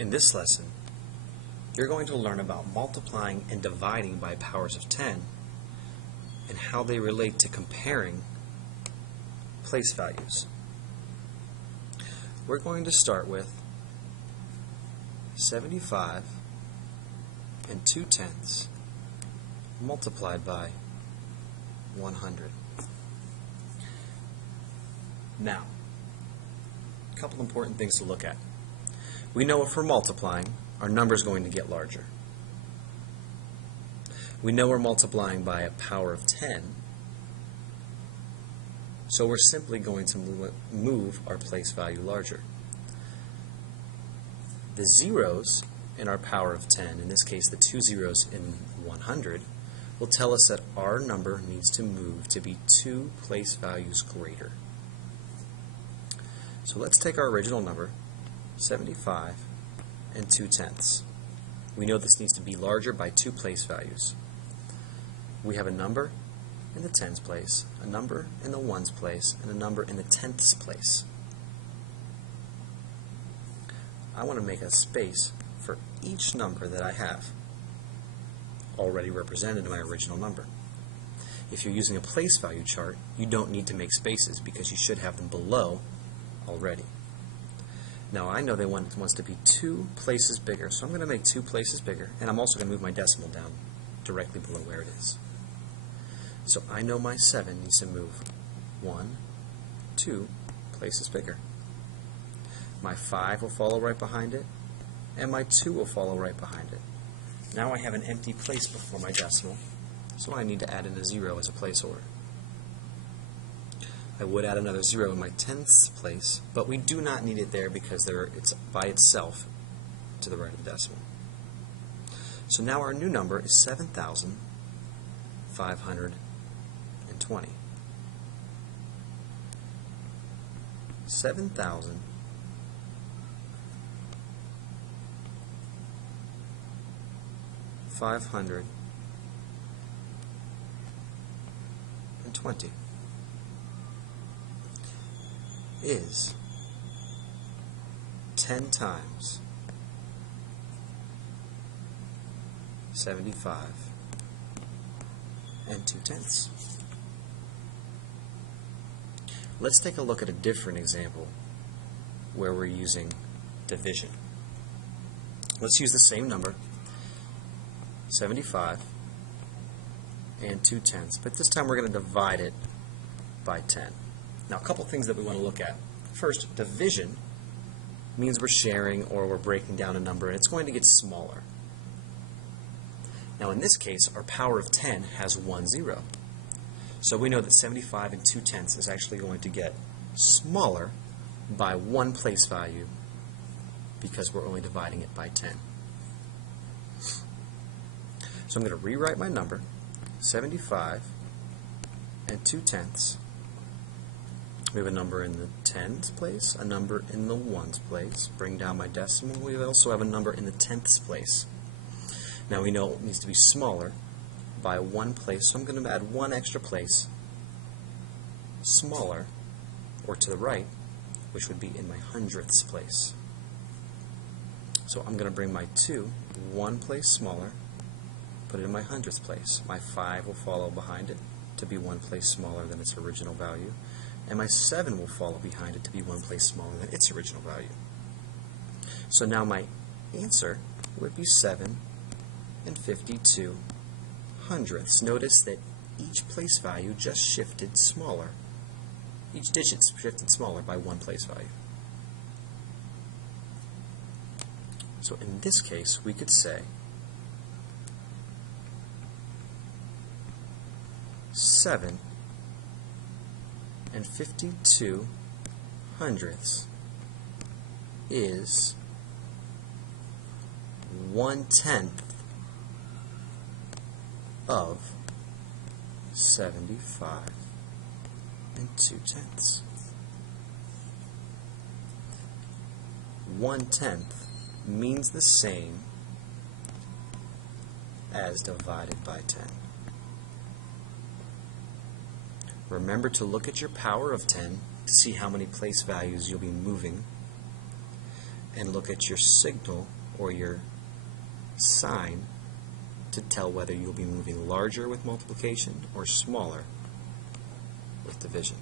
In this lesson, you're going to learn about multiplying and dividing by powers of 10 and how they relate to comparing place values. We're going to start with 75 and 2/10 multiplied by 100. Now, a couple important things to look at. We know if we're multiplying, our number is going to get larger. We know we're multiplying by a power of 10, so we're simply going to move our place value larger. The zeros in our power of 10, in this case the 2 zeros in 100, will tell us that our number needs to move to be 2 place values greater. So let's take our original number, 75 and 2/10. We know this needs to be larger by 2 place values. We have a number in the tens place, a number in the ones place, and a number in the tenths place. I want to make a space for each number that I have already represented in my original number. If you're using a place value chart, you don't need to make spaces because you should have them below already. Now I know they wants to be 2 places bigger, so I'm going to make 2 places bigger, and I'm also going to move my decimal down directly below where it is. So I know my 7 needs to move 1, 2 places bigger. My 5 will follow right behind it, and my 2 will follow right behind it. Now I have an empty place before my decimal, so I need to add in a 0 as a placeholder. I would add another 0 in my tenths place, but we do not need it there because it's by itself to the right of the decimal. So now our new number is 7,520. 7,520 is 10 times 75 and 2/10. Let's take a look at a different example where we're using division. Let's use the same number, 75 and 2/10, but this time we're going to divide it by 10. Now, a couple things that we want to look at. First, division means we're sharing or we're breaking down a number, and it's going to get smaller. Now, in this case, our power of 10 has 1 0. So we know that 75 and 2/10 is actually going to get smaller by 1 place value because we're only dividing it by 10. So I'm going to rewrite my number, 75 and 2/10. We have a number in the tens place, a number in the ones place. Bring down my decimal. We also have a number in the tenths place. Now we know it needs to be smaller by 1 place, so I'm going to add 1 extra place smaller, or to the right, which would be in my hundredths place. So I'm going to bring my 2 1 place smaller, put it in my hundredths place. My 5 will follow behind it to be 1 place smaller than its original value, and my 7 will follow behind it to be 1 place smaller than its original value. So now my answer would be 7 and 52 hundredths. Notice that each place value just shifted smaller. Each digit shifted smaller by 1 place value. So in this case, we could say 7 and 52 hundredths is 1/10 of 75 and 2/10. 1/10 means the same as divided by 10. Remember to look at your power of 10 to see how many place values you'll be moving. and look at your signal or your sign to tell whether you'll be moving larger with multiplication or smaller with division.